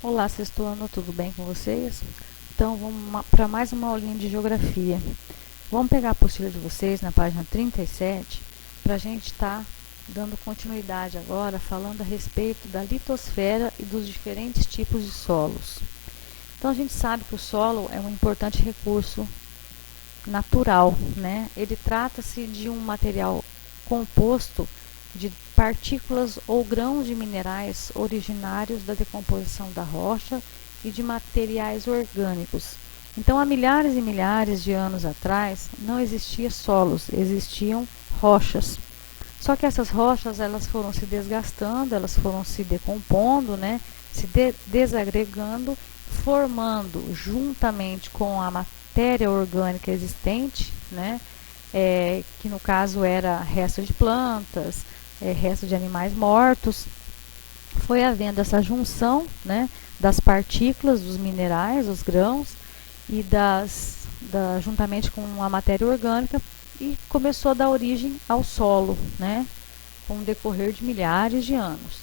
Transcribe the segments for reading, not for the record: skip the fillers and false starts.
Olá, sexto ano, tudo bem com vocês? Então, vamos para mais uma aulinha de geografia. Vamos pegar a apostila de vocês na página 37 para a gente estar dando continuidade agora, falando a respeito da litosfera e dos diferentes tipos de solos. Então, a gente sabe que o solo é um importante recurso natural, né? Ele trata-se de um material composto de partículas ou grãos de minerais originários da decomposição da rocha e de materiais orgânicos. Então, há milhares e milhares de anos atrás, não existiam solos, existiam rochas. Só que essas rochas elas foram se desgastando, elas foram se decompondo, né? Se desagregando, formando juntamente com a matéria orgânica existente, né? Que no caso era resto de plantas, resto de animais mortos, foi havendo essa junção, né, das partículas, dos minerais, dos grãos, e juntamente com a matéria orgânica, e começou a dar origem ao solo, né, com o decorrer de milhares de anos.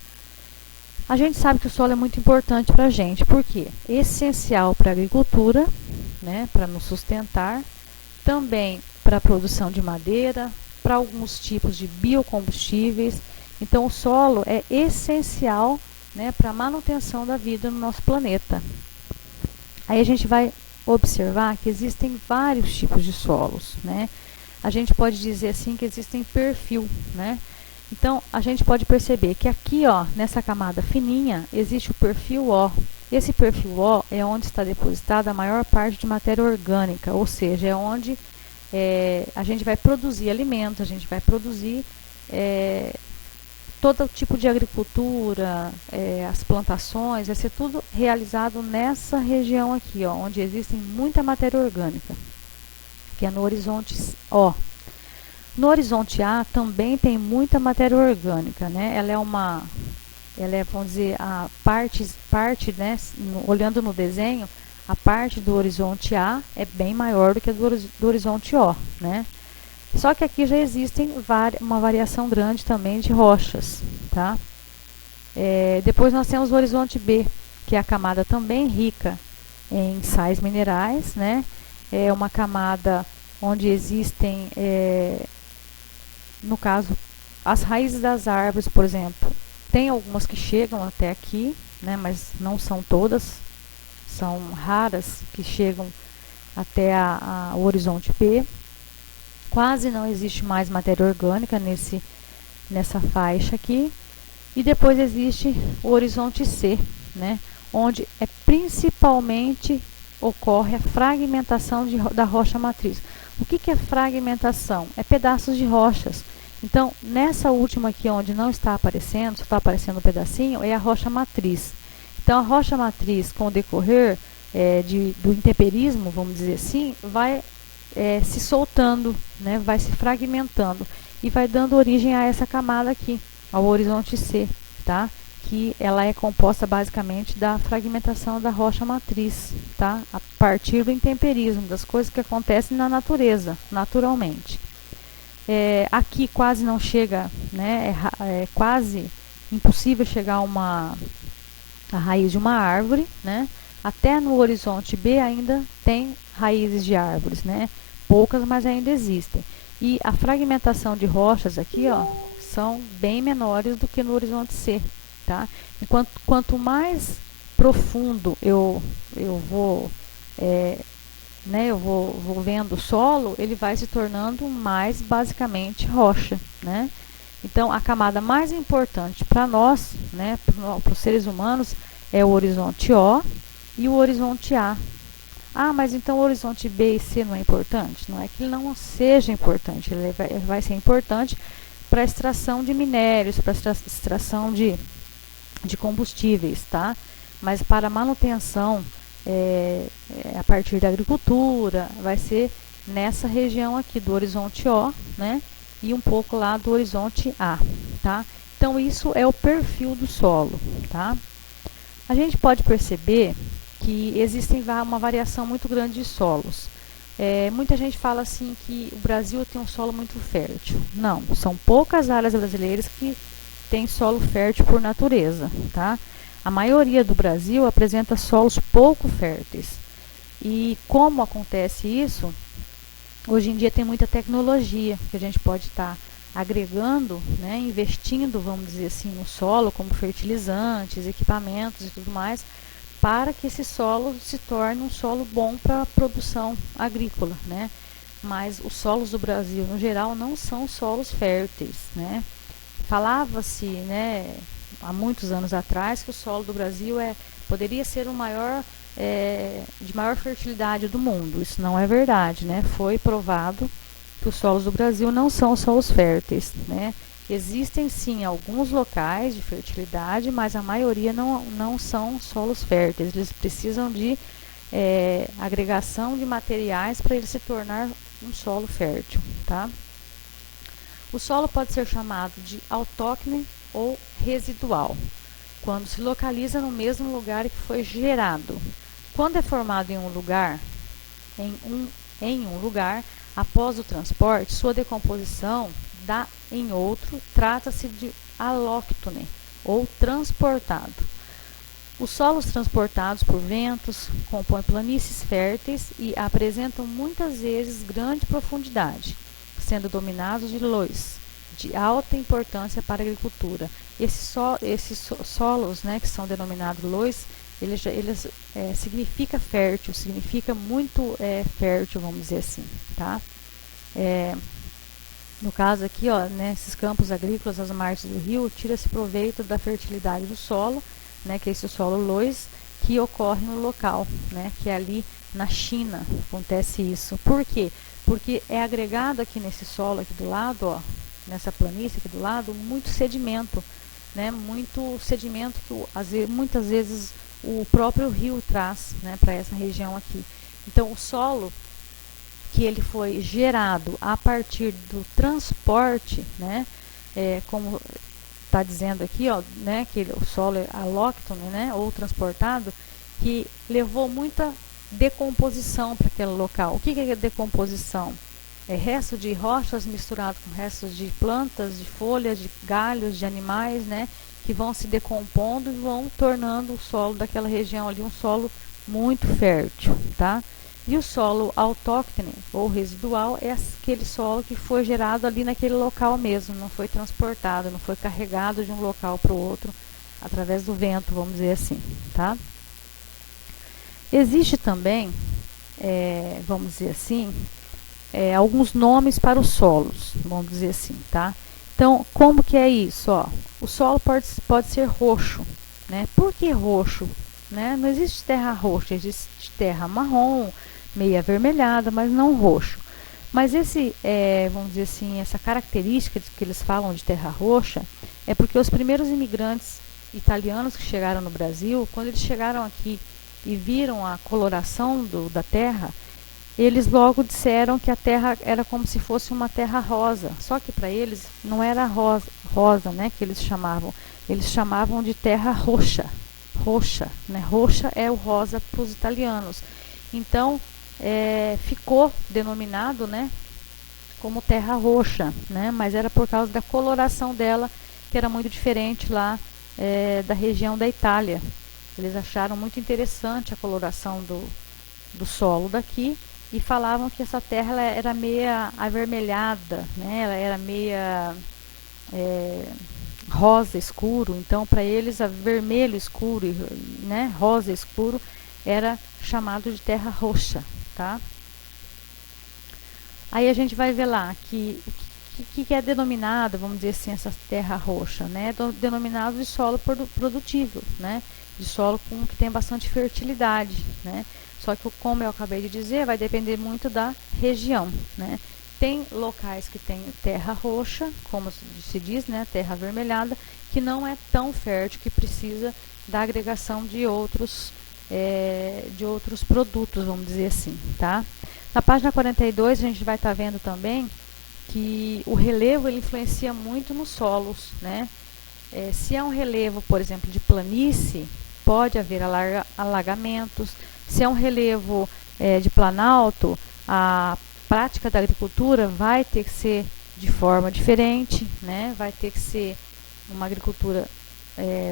A gente sabe que o solo é muito importante para a gente, porque é essencial para a agricultura, né, para nos sustentar, também para a produção de madeira, para alguns tipos de biocombustíveis. Então, o solo é essencial, né, para a manutenção da vida no nosso planeta. Aí a gente vai observar que existem vários tipos de solos, né? A gente pode dizer assim que existem perfil, né? Então, a gente pode perceber que aqui, ó, nessa camada fininha, existe o perfil O. Esse perfil O é onde está depositada a maior parte de matéria orgânica, ou seja, é onde a gente vai produzir alimentos, a gente vai produzir todo tipo de agricultura, as plantações, vai ser tudo realizado nessa região aqui, ó, onde existem muita matéria orgânica, que é no horizonte O. No horizonte A também tem muita matéria orgânica, né? Ela é, vamos dizer, a parte, né, olhando no desenho, a parte do horizonte A é bem maior do que a do horizonte O, né? Só que aqui já existem uma variação grande também de rochas, tá? Depois nós temos o horizonte B, que é a camada também rica em sais minerais, né? É uma camada onde existem, no caso, as raízes das árvores, por exemplo. Tem algumas que chegam até aqui, né? Mas não são todas, são raras que chegam até o horizonte B. Quase não existe mais matéria orgânica nessa faixa aqui. E depois existe o horizonte C, né, onde principalmente ocorre a fragmentação da rocha matriz. O que é fragmentação? É pedaços de rochas. Então, nessa última aqui, onde não está aparecendo, só está aparecendo um pedacinho, é a rocha matriz. Então, a rocha matriz, com o decorrer do intemperismo, vamos dizer assim, vai se soltando, né, vai se fragmentando e vai dando origem a essa camada aqui, ao horizonte C, tá? Que ela é composta basicamente da fragmentação da rocha matriz, tá? A partir do intemperismo, das coisas que acontecem na natureza, naturalmente. Aqui quase não chega, né? É quase impossível chegar a raiz de uma árvore, né? Até no horizonte B ainda tem raízes de árvores, né? Poucas, mas ainda existem. E a fragmentação de rochas aqui, ó, são bem menores do que no horizonte C, tá? Quanto mais profundo eu vou, né, eu vou vendo o solo, ele vai se tornando mais basicamente rocha, né? Então, a camada mais importante para nós, né, para os seres humanos, é o horizonte O e o horizonte A. Ah, mas então o horizonte B e C não é importante? Não é que ele não seja importante, ele vai ser importante para a extração de minérios, para a extração de combustíveis, tá? Mas para a manutenção a partir da agricultura, vai ser nessa região aqui do horizonte O, né? E um pouco lá do horizonte A, tá? Então, isso é o perfil do solo, tá? A gente pode perceber que existe uma variação muito grande de solos. Muita gente fala assim que o Brasil tem um solo muito fértil. Não, são poucas áreas brasileiras que têm solo fértil por natureza, tá? A maioria do Brasil apresenta solos pouco férteis. E como acontece isso? Hoje em dia tem muita tecnologia que a gente pode estar agregando, né, investindo, vamos dizer assim, no solo, como fertilizantes, equipamentos e tudo mais, para que esse solo se torne um solo bom para a produção agrícola, né? Mas os solos do Brasil, no geral, não são solos férteis, né? Falava-se, né, há muitos anos atrás, que o solo do Brasil poderia ser o maior, de maior fertilidade do mundo. Isso não é verdade, né? Foi provado que os solos do Brasil não são solos férteis, né? Existem sim alguns locais de fertilidade, mas a maioria não são solos férteis. Eles precisam de agregação de materiais para ele se tornar um solo fértil, tá? O solo pode ser chamado de autóctone ou residual, quando se localiza no mesmo lugar que foi gerado. Quando é formado em um lugar, após o transporte, sua decomposição dá em outro, trata-se de alóctone ou transportado. Os solos transportados por ventos compõem planícies férteis e apresentam muitas vezes grande profundidade, sendo dominados de loess, de alta importância para a agricultura. Esses solos, né, que são denominados loess, eles significa fértil, significa muito fértil, vamos dizer assim, tá? No caso aqui, ó, nesses campos agrícolas, às margens do rio, tira-se proveito da fertilidade do solo, né, que é esse solo loess, que ocorre no local, né, que é ali na China, acontece isso. Por quê? Porque é agregado aqui nesse solo aqui do lado, ó, nessa planície aqui do lado, muito sedimento, né, muito sedimento que muitas vezes o próprio rio traz, né, para essa região aqui. Então, o solo que ele foi gerado a partir do transporte, né, como está dizendo aqui, ó, né, que o solo é alóctone, né, ou transportado, que levou muita decomposição para aquele local. O que é decomposição? É resto de rochas misturado com restos de plantas, de folhas, de galhos, de animais, né, que vão se decompondo e vão tornando o solo daquela região ali um solo muito fértil, tá? E o solo autóctone ou residual é aquele solo que foi gerado ali naquele local mesmo, não foi transportado, não foi carregado de um local para o outro através do vento, vamos dizer assim, tá? Existe também, vamos dizer assim, alguns nomes para os solos, vamos dizer assim, tá? Então, como que é isso? Ó, o solo pode ser roxo, né? Por que roxo? Né? Não existe terra roxa, existe terra marrom, meio avermelhada, mas não roxo. Mas vamos dizer assim, essa característica que eles falam de terra roxa é porque os primeiros imigrantes italianos que chegaram no Brasil, quando eles chegaram aqui e viram a coloração da terra, eles logo disseram que a terra era como se fosse uma terra rosa. Só que para eles não era rosa, né, que eles chamavam de terra roxa. Roxa, né? Roxa é o rosa para os italianos. Então, ficou denominado, né, como terra roxa, né? Mas era por causa da coloração dela, que era muito diferente lá da região da Itália. Eles acharam muito interessante a coloração do solo daqui e falavam que essa terra ela era meia avermelhada, né? Ela era meia rosa escuro, então para eles a vermelho escuro, né, rosa escuro era chamado de terra roxa, tá? Aí a gente vai ver lá que é denominado, vamos dizer assim, essa terra roxa, né? É denominado de solo produtivo, né? De solo que tem bastante fertilidade, né? Só que, como eu acabei de dizer, vai depender muito da região, né? Tem locais que tem terra roxa, como se diz, né, terra avermelhada, que não é tão fértil, que precisa da agregação de outros produtos, vamos dizer assim, tá? Na página 42 a gente vai estar vendo também que o relevo ele influencia muito nos solos, né? Se é um relevo, por exemplo, de planície, pode haver alagamentos. Se é um relevo de planalto, a prática da agricultura vai ter que ser de forma diferente, né? Vai ter que ser uma agricultura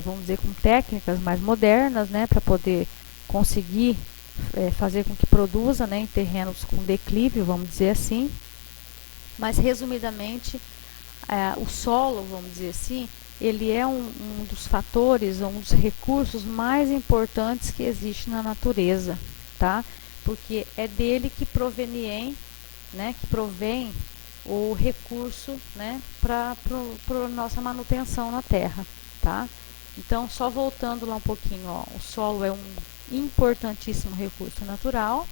vamos dizer, com técnicas mais modernas, né, para poder conseguir fazer com que produza, né, em terrenos com declive, vamos dizer assim. Mas, resumidamente, o solo, vamos dizer assim, ele é um dos fatores, um dos recursos mais importantes que existe na natureza, tá? Porque é dele que provém, né, que provém o recurso, né, para nossa manutenção na terra, tá? Então, só voltando lá um pouquinho, ó, o solo é um importantíssimo recurso natural.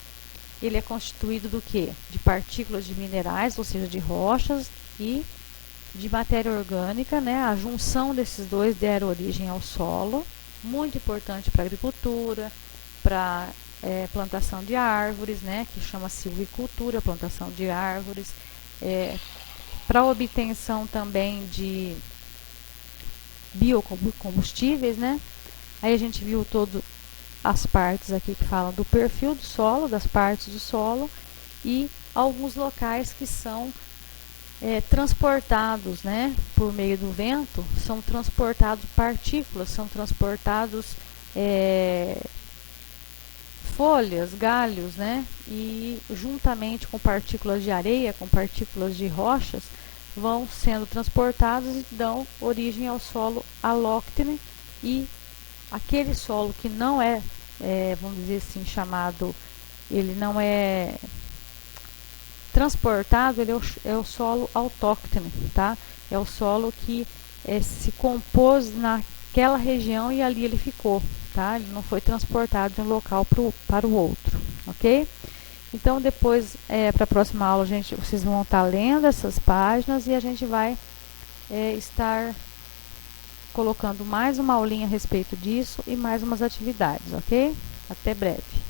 Ele é constituído do que? De partículas de minerais, ou seja, de rochas e de matéria orgânica, né? A junção desses dois deram origem ao solo, muito importante para a agricultura, para plantação de árvores, né? Que chama silvicultura, plantação de árvores, para obtenção também de biocombustíveis, né? Aí a gente viu todas as partes aqui que falam do perfil do solo, das partes do solo e alguns locais que são transportados, né, por meio do vento, são transportados partículas, são transportados folhas, galhos, né, e juntamente com partículas de areia, com partículas de rochas, vão sendo transportados e dão origem ao solo alóctone. E aquele solo que não vamos dizer assim, chamado, ele não é transportado, ele é o solo autóctone, tá? É o solo que se compôs naquela região e ali ele ficou, tá? Ele não foi transportado de um local para o outro, ok? Então, depois, para a próxima aula, vocês vão estar lendo essas páginas e a gente vai estar colocando mais uma aulinha a respeito disso e mais umas atividades, ok? Até breve.